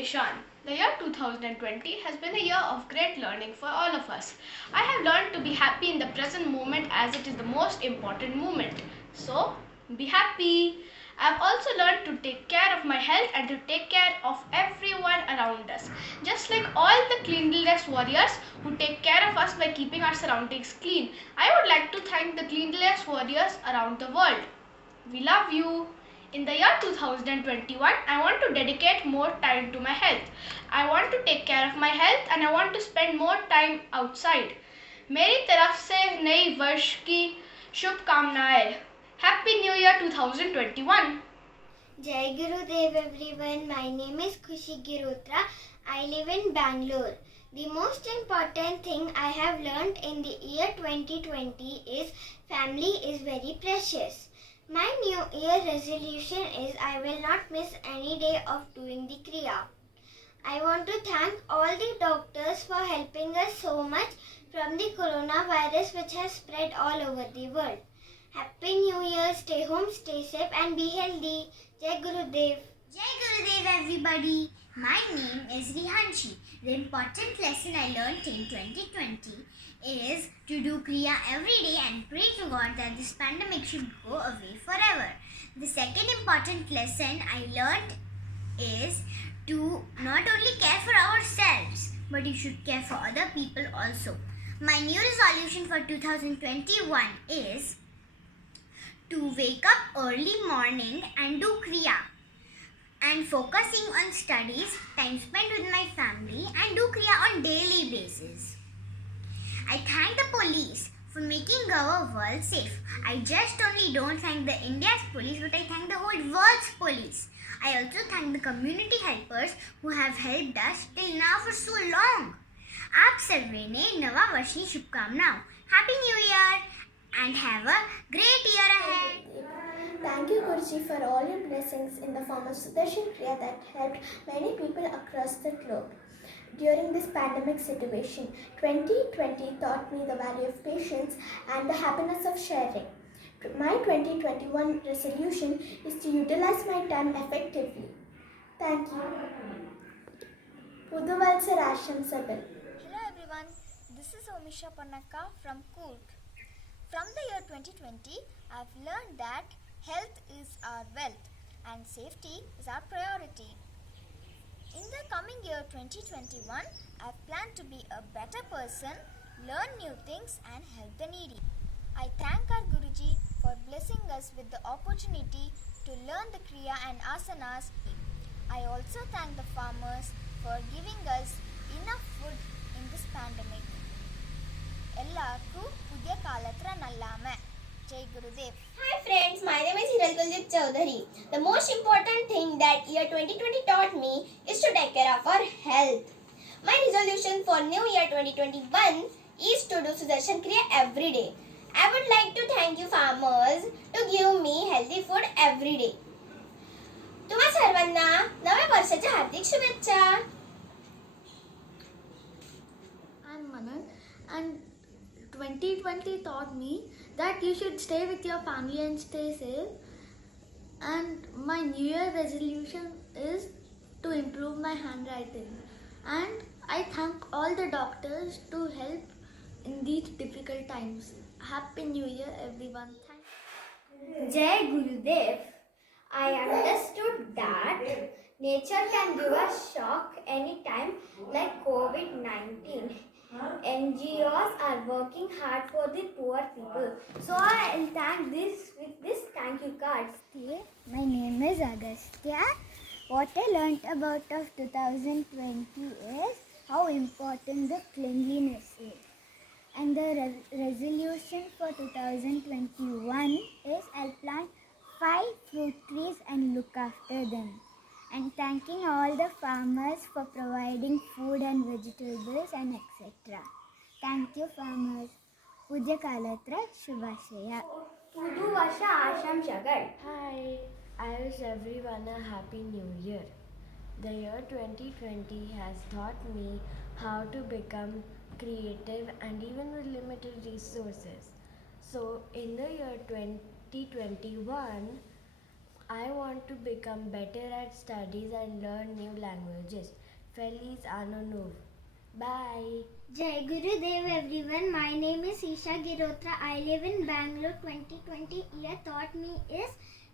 Ishan. The year 2020 has been a year of great learning for all of us. I have learned to be happy in the present moment as it is the most important moment. So, be happy. I have also learned to take care of my health and to take care of everyone around us. Just like all the cleanliness warriors who take care of us by keeping our surroundings clean, I would like to thank the cleanliness warriors around the world. We love you. In the year 2021, I want to dedicate more time to my health. I want to take care of my health and I want to spend more time outside. मेरी तरफ से नई वर्ष की शुभकामनाएं. Happy New Year 2021. Jai Gurudev everyone, my name is Khushi Girotra. I live in Bangalore. The most important thing I have learned in the year 2020 is family is very precious. My new year resolution is I will not miss any day of doing the Kriya. I want to thank all the doctors for helping us so much from the coronavirus which has spread all over the world. Happy New Year, stay home, stay safe and be healthy. Jai Gurudev. Jai Gurudev everybody. My name is Rihanshi. The important lesson I learned in 2020 is to do Kriya every day and pray to God that this pandemic should go away forever. The second important lesson I learned is to not only care for ourselves, but you should care for other people also. My new resolution for 2021 is to wake up early morning and do Kriya and focusing on studies, time spent with my family and do Kriya on daily basis. I thank the police for making our world safe. I just only don't thank the India's police, but I thank the whole world's police. I also thank the community helpers who have helped us till now for so long. आप सर्वे ने नवा वर्ष की शुभकामनाएं. Happy New Year and have a great year ahead. Thank you, Guruji, for all your blessings in the form of Sudarshan Kriya that helped many people across the globe. During this pandemic situation, 2020 taught me the value of patience and the happiness of sharing. My 2021 resolution is to utilize my time effectively. Thank you. Puduvalsar Ashamsagal. Hello everyone, this is Omisha Pannaka from Coorg. From the year 2020, I've learned that health is our wealth and safety is our priority. In the coming year 2021, I plan to be a better person, learn new things and help the needy. I thank our Guruji for blessing us with the opportunity to learn the Kriya and Asanas. I also thank the farmers for giving us enough food in this pandemic. Ellarku pudhiya kalathra nallame. Jai Gurudev. Hi friends, my name is Hiral Kuljit Chaudhary. The most important thing that year 2020 taught me is to take care of our health. My resolution for new year 2021 is to do Sudarshan Kriya every day. I would like to thank you farmers to give me healthy food every day. तुम्हा सर्वांना नव्या वर्षाच्या हार्दिक शुभेच्छा. I'm Manan and 2020 taught me that you should stay with your family and stay safe. And my New Year resolution is to improve my handwriting. And I thank all the doctors to help in these difficult times. Happy New Year, everyone. Thank you. Jai Gurudev. I understood that nature can give a shock anytime like COVID-19. NGOs are working hard for the poor people. So I'll thank this with this thank you card. My name is Agastya. What I learnt about of 2020 is how important the cleanliness is. And the resolution for 2021 is I'll plant 5 fruit trees and look after them. And thanking all the farmers for providing food and vegetables and etc. Thank you farmers. Pujya Kalatra Shubhashaya. Puduvasha Asham Shagal. Hi, I wish everyone a happy new year. The year 2020 has taught me how to become creative and even with limited resources. So in the year 2021, I want to become better at studies and learn new languages. Feliz Ano Novo. Bye. Jai Guru Dev everyone. My name is Isha Girotra. I live in Bangalore. 2020 year taught me is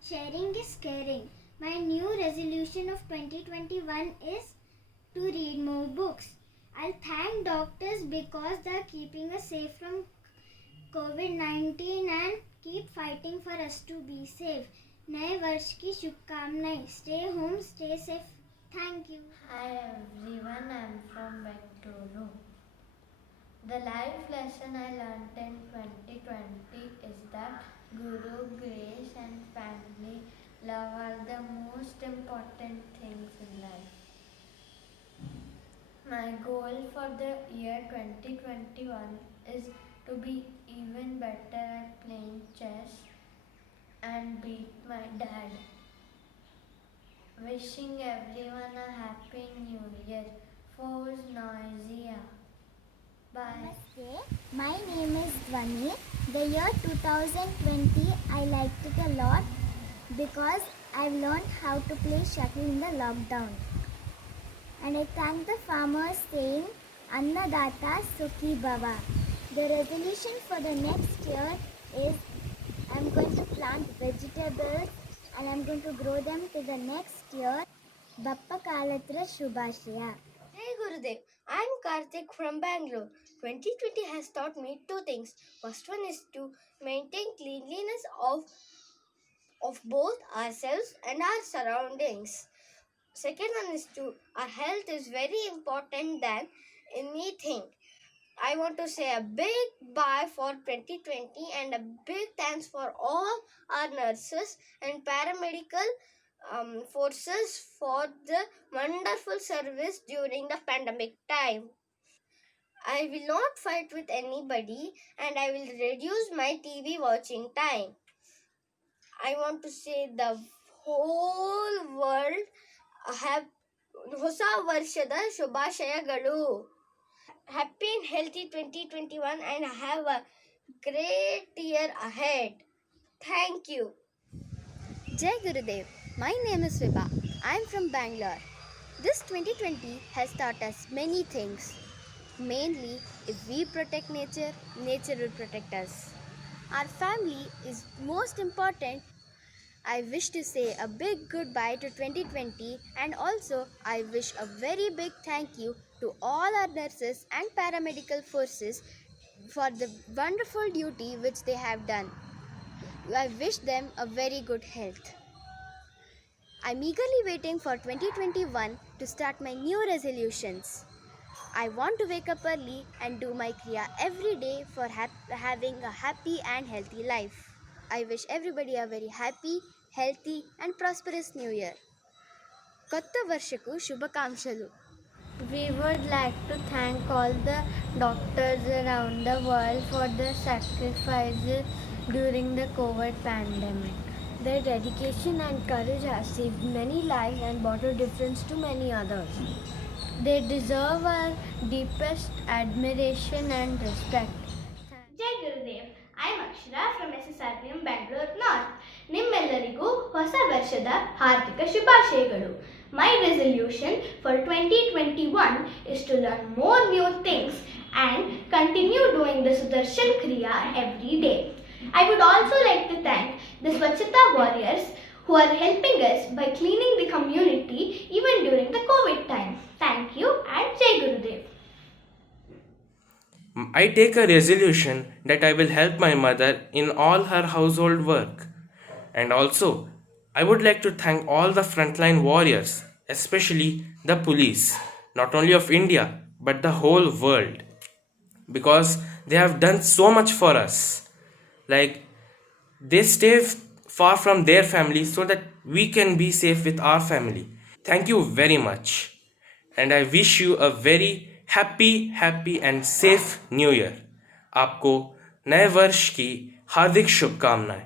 sharing is caring. My new resolution of 2021 is to read more books. I'll thank doctors because they're keeping us safe from COVID-19 and keep fighting for us to be safe. नए वर्ष की शुभकामनाएं. Stay home, stay safe. Thank you. Hi everyone, I'm from Bengaluru. The life lesson I learned in 2020 is that Guru, grace and family love are the most important things in life. My goal for the year 2021 is to be even better at playing chess and beat my dad. Wishing everyone a happy new year. Force Noisia. Bye. Namaste. My name is Dhwani. The year 2020 I liked it a lot because I've learned how to play shuttle in the lockdown. And I thank the farmers saying Annadata Sukhi Bhava. The resolution for the next year is I'm going to plant vegetables and I'm going to grow them to the next year. Bappa Kalatra Shubhashya. Hey Gurudev, I'm Karthik from Bangalore. 2020 has taught me two things. First one is to maintain cleanliness of both ourselves and our surroundings. Second one is to our health is very important than anything. I want to say a big bye for 2020 and a big thanks for all our nurses and paramedical forces for the wonderful service during the pandemic time. I will not fight with anybody and I will reduce my TV watching time. I want to say the whole world have ಹೊಸ ವರ್ಷದ ಶುಭಾಶಯಗಳು. Happy and healthy 2021 and have a great year ahead. Thank you. Jai Gurudev. My name is Vibha. I am from Bangalore. This 2020 has taught us many things. Mainly, if we protect nature, nature will protect us. Our family is most important. I wish to say a big goodbye to 2020 and also I wish a very big thank you to all our nurses and paramedical forces for the wonderful duty which they have done. I wish them a very good health. I'm eagerly waiting for 2021 to start my new resolutions. I want to wake up early and do my Kriya every day for having a happy and healthy life. I wish everybody a very happy, healthy and prosperous new year. Kotta Varshaku Shubhakamshalu. We would like to thank all the doctors around the world for their sacrifices during the COVID pandemic. Their dedication and courage has saved many lives and brought a difference to many others. They deserve our deepest admiration and respect. Jai Gurudev. I am Akshara from SSRPM Bangalore North. ನಿಮ್ಮೆಲ್ಲರಿಗೂ ಹೊಸ ವರ್ಷದ ಹಾರ್ದಿಕ ಶುಭಾಶಯಗಳು. My resolution for 2021 is to learn more new things and continue doing the Sudarshan Kriya every day. I would also like to thank the Swachhata warriors who are helping us by cleaning the community even during the COVID time. Thank you and Jai Gurudev. I take a resolution that I will help my mother in all her household work. And also, I would like to thank all the frontline warriors, especially the police, not only of India, but the whole world. Because they have done so much for us. Like, they stay far from their family so that we can be safe with our family. Thank you very much. And I wish you a very happy and safe new year. आपको नए वर्ष की हार्दिक शुभकामनाएं.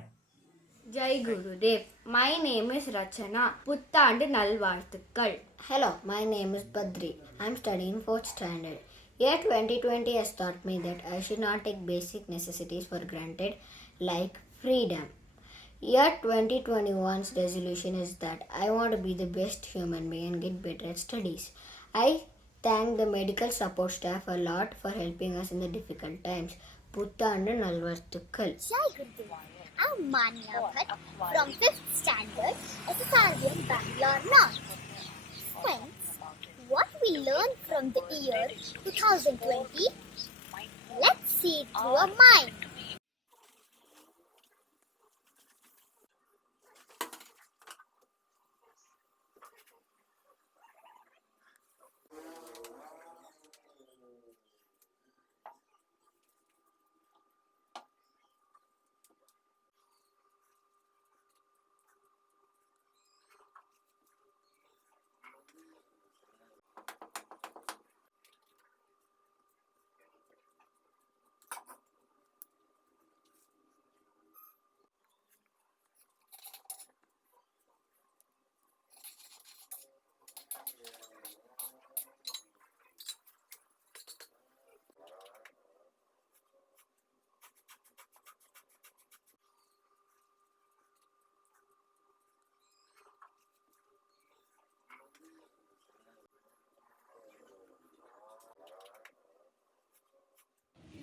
Jai Gurudev. My name is Rachana. புத்தாண்டு நல்வாழ்த்துக்கள். Hello, my name is Badri. I'm studying 4th standard. Year 2020 has taught me that I should not take basic necessities for granted like freedom. Year 2021's resolution is that I want to be the best human being and get better at studies. I thank the medical support staff a lot for helping us in the difficult times. Puttandu Nalvarthukal. Jai Gurudev. I'm Manya Bhatt from 5th standard SSRM Bangalore North. Friends, what we learned from the year 2020? Let's see it through our mind.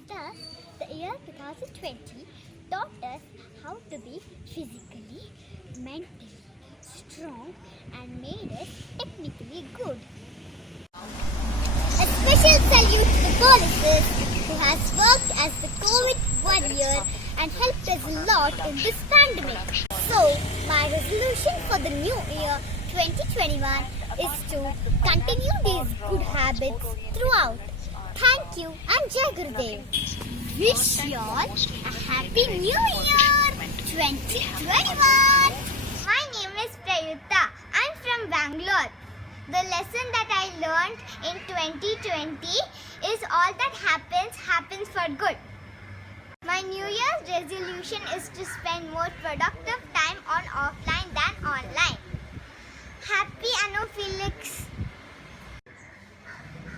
Thus, the year 2020 taught us how to be physically, mentally strong and made us technically good. A special salute to the policies who has worked as the COVID warrior and helped us a lot in this pandemic. So, my resolution for the new year 2021 is to continue these good habits throughout. Thank you and Jai Gurudev. Wish you all a happy new year 2021. My name is Prayuta. I'm from Bangalore. The lesson that I learned in 2020 is all that happens for good. My New Year's resolution is to spend more productive time on offline than online. Happy Anno Felix.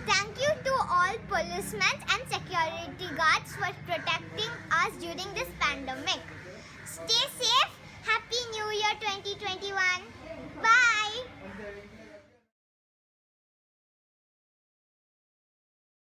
Thank you to all policemen and security guards for protecting us during this pandemic. Stay safe